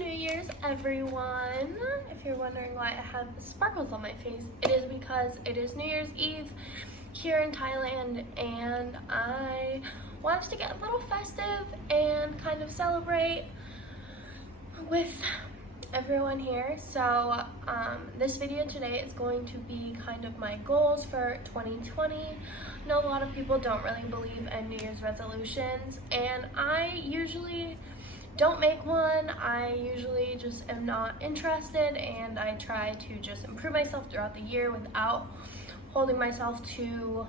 New Year's, everyone. If you're wondering why I have sparkles on my face, it is because it is New Year's Eve here in Thailand, and I wanted to get a little festive and kind of celebrate with everyone here. So this video today is going to be kind of my goals for 2020. I know a lot of people don't really believe in New Year's resolutions, and I usually don't make one. I usually just am not interested, and I try to just improve myself throughout the year without holding myself to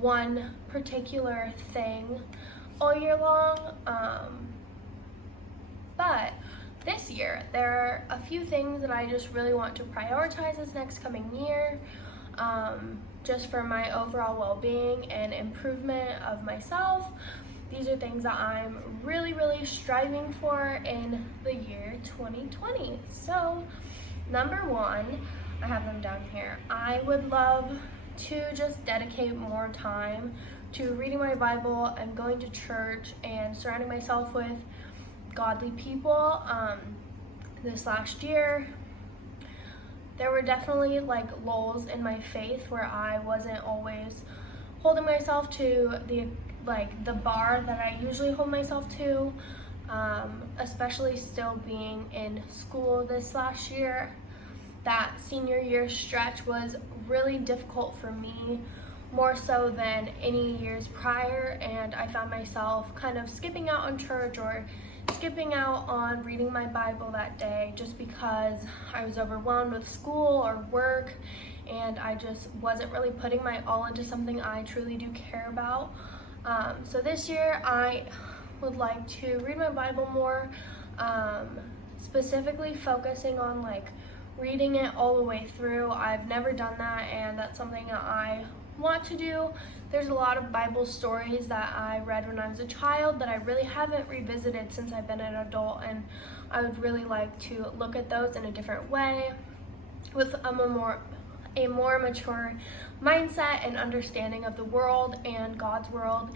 one particular thing all year long. But this year, there are a few things that I just really want to prioritize this next coming year, just for my overall well-being and improvement of myself. These are things that I'm really striving for in the year 2020. So, number one, I have them down here. I would love to just dedicate more time to reading my Bible and going to church and surrounding myself with godly people. This last year, there were definitely like lulls in my faith where I wasn't always holding myself to the bar that I usually hold myself to, especially still being in school this last year. That senior year stretch was really difficult for me, more so than any years prior, and I found myself kind of skipping out on church or skipping out on reading my Bible that day just because I was overwhelmed with school or work, and I just wasn't really putting my all into something I truly do care about. So this year I would like to read my Bible more, specifically focusing on like reading it all the way through. I've never done that, and that's something that I want to do. There's a lot of Bible stories that I read when I was a child that I really haven't revisited since I've been an adult, and I would really like to look at those in a different way with a more mature mindset and understanding of the world and God's world,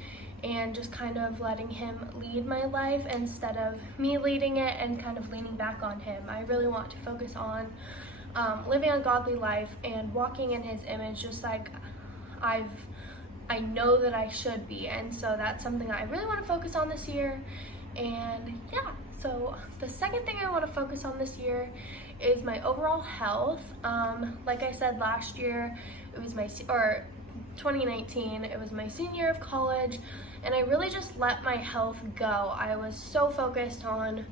and just kind of letting Him lead my life instead of me leading it and kind of leaning back on Him. I really want to focus on living a godly life and walking in His image, just like I know that I should be, and so that's something that I really want to focus on this year. And yeah, so the second thing I want to focus on this year is my overall health. Like I said, last year it was 2019, it was my senior year of college, and I really just let my health go. I was so focused on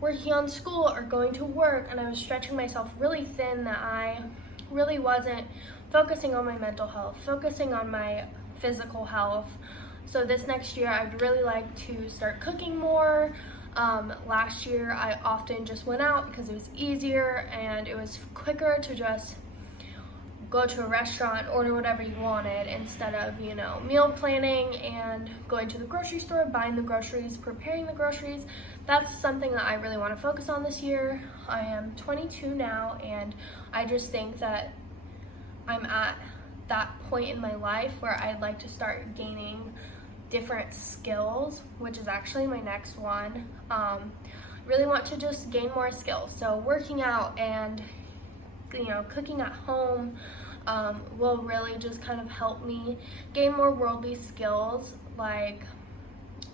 working on school or going to work, and I was stretching myself really thin that I really wasn't focusing on my mental health, focusing on my physical health. So this next year I'd really like to start cooking more. Last year I often just went out because it was easier and it was quicker to just go to a restaurant, order whatever you wanted, instead of, meal planning and going to the grocery store, buying the groceries, preparing the groceries. That's something that I really want to focus on this year. I am 22 now, and I just think that I'm at that point in my life where I'd like to start gaining different skills, which is actually my next one. Really want to just gain more skills. So working out and cooking at home will really just kind of help me gain more worldly skills,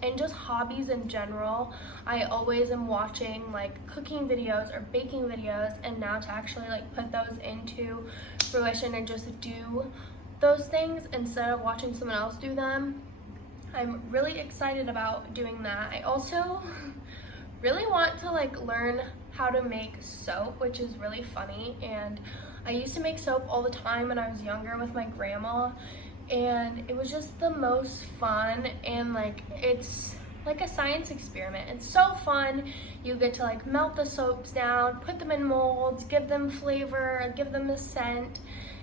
and just hobbies in general. I always am watching like cooking videos or baking videos, and now to actually put those into fruition and just do those things instead of watching someone else do them, I'm really excited about doing that. I also really want to learn how to make soap, which is really funny, and I used to make soap all the time when I was younger with my grandma, and it was just the most fun, and it's like a science experiment. It's so fun. You get to melt the soaps down, put them in molds, give them flavor, give them a scent,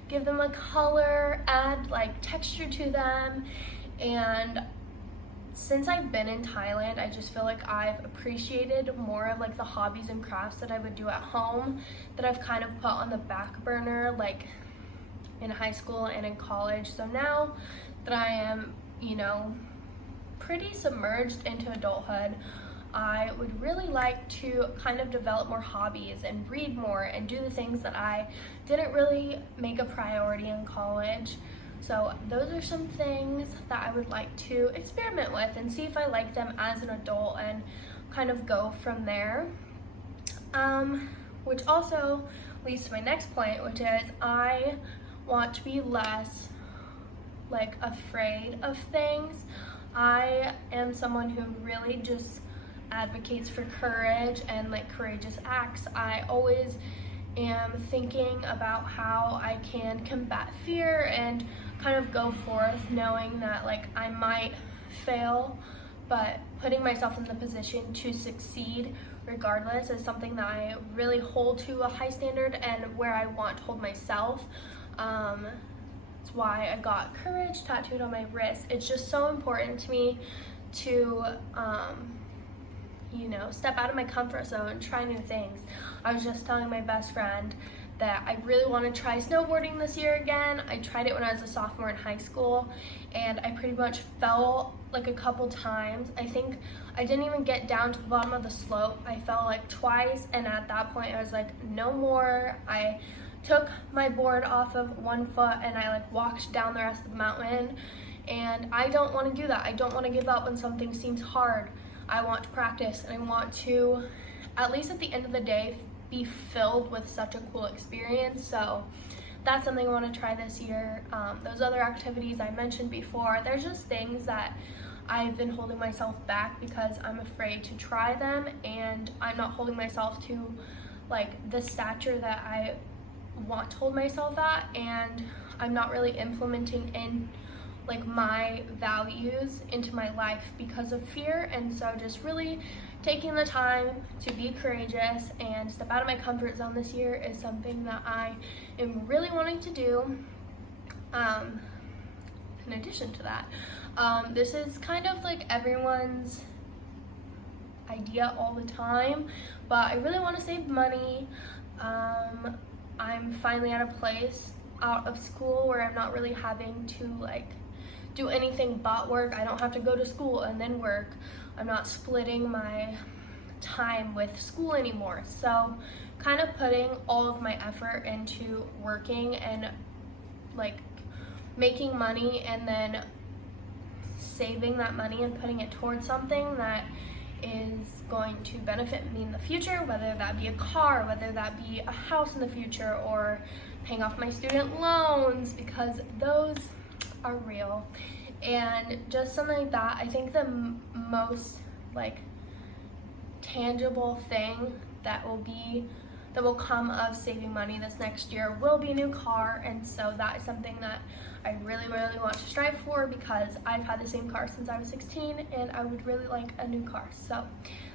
give them a color, add texture to them. And since I've been in Thailand, I just feel like I've appreciated more of the hobbies and crafts that I would do at home that I've kind of put on the back burner in high school and in college. So now that I am, pretty submerged into adulthood, I would really like to kind of develop more hobbies and read more and do the things that I didn't really make a priority in college. So those are some things that I would like to experiment with and see if I like them as an adult and kind of go from there. Which also leads to my next point, which is I want to be less like afraid of things. I am someone who really just advocates for courage and like courageous acts. I always am thinking about how I can combat fear and kind of go forth knowing that like I might fail, but putting myself in the position to succeed regardless is something that I really hold to a high standard and where I want to hold myself. That's why I got courage tattooed on my wrist. It's just so important to me to step out of my comfort zone and try new things. I was just telling my best friend that I really want to try snowboarding this year again. I tried it when I was a sophomore in high school and I pretty much fell like a couple times. I think I didn't even get down to the bottom of the slope. I fell like twice, and at that point I was like, no more. I took my board off of one foot and I like walked down the rest of the mountain, and I don't want to do that. I don't want to give up when something seems hard. I want to practice, and I want to, at least at the end of the day, be filled with such a cool experience. So that's something I want to try this year. Those other activities I mentioned before, there's just things that I've been holding myself back because I'm afraid to try them, and I'm not holding myself to like the stature that I want to hold myself at, and I'm not really implementing in like my values into my life because of fear. And so just really taking the time to be courageous and step out of my comfort zone this year is something that I am really wanting to do. In addition to that, this is kind of like everyone's idea all the time, but I really want to save money. I'm finally at a place out of school where I'm not really having to like do anything but work. I don't have to go to school and then work. I'm not splitting my time with school anymore. So kind of putting all of my effort into working and like making money, and then saving that money and putting it towards something that is going to benefit me in the future, whether that be a car, whether that be a house in the future, or paying off my student loans, because those are real. And just something like that. I think the most like tangible thing that will come of saving money this next year will be a new car. And so that is something that I really want to strive for, because I've had the same car since I was 16 and I would really like a new car. So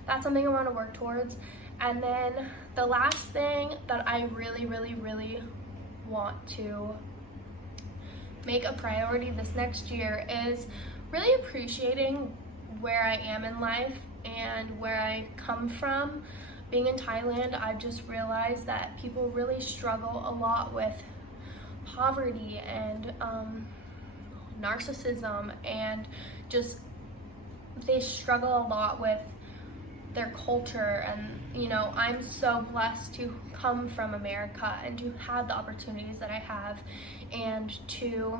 that's something I want to work towards. And then the last thing that I really want to make a priority this next year is really appreciating where I am in life and where I come from. Being in Thailand, I've just realized that people really struggle a lot with poverty and narcissism, and just they struggle a lot with their culture. And I'm so blessed to come from America and to have the opportunities that I have, and to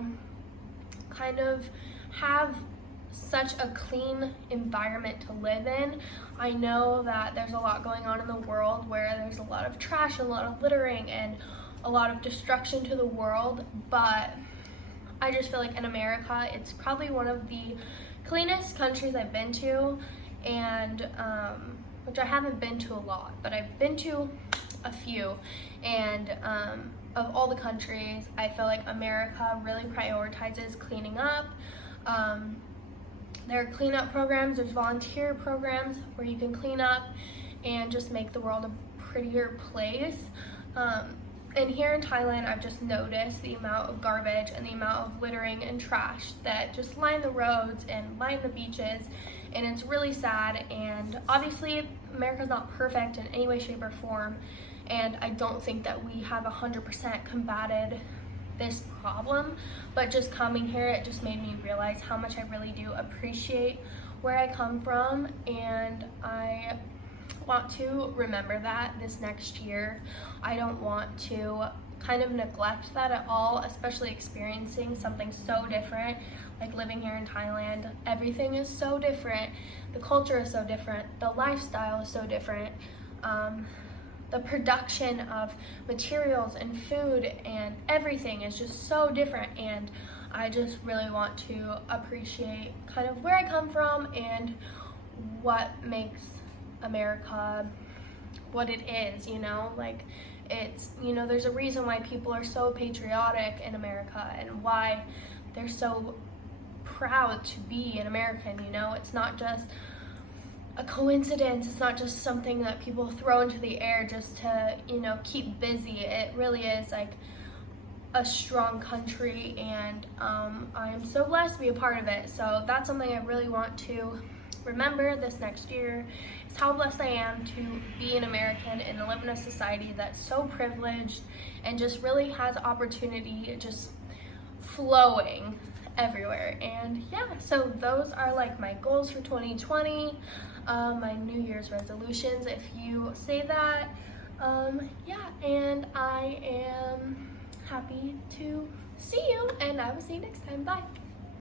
kind of have such a clean environment to live in. I know that there's a lot going on in the world where there's a lot of trash, a lot of littering, and a lot of destruction to the world, but I just feel like in America, it's probably one of the cleanest countries I've been to, and which I haven't been to a lot, but I've been to a few. And of all the countries, I feel like America really prioritizes cleaning up. There are cleanup programs, there's volunteer programs where you can clean up and just make the world a prettier place. And here in Thailand, I've just noticed the amount of garbage and the amount of littering and trash that just line the roads and line the beaches, and it's really sad. And obviously, America's not perfect in any way, shape, or form, and I don't think that we have 100% combated this problem, but just coming here, it just made me realize how much I really do appreciate where I come from, and I want to remember that this next year. I don't want to kind of neglect that at all, especially experiencing something so different, like living here in Thailand. Everything is so different, the culture is so different, the lifestyle is so different, the production of materials and food and everything is just so different, and I just really want to appreciate kind of where I come from and what makes America what it is, you know? Like, it's, you know, there's a reason why people are so patriotic in America and why they're so proud to be an American, you know? It's not just a coincidence, it's not just something that people throw into the air just to, you know, keep busy. It really is like a strong country, and I am so blessed to be a part of it. So that's something I really want to remember this next year, is how blessed I am to be an American and to live in a society that's so privileged and just really has opportunity just flowing everywhere. And yeah, so those are like my goals for 2020, my New Year's resolutions, if you say that. Yeah, and I am happy to see you, and I will see you next time. Bye.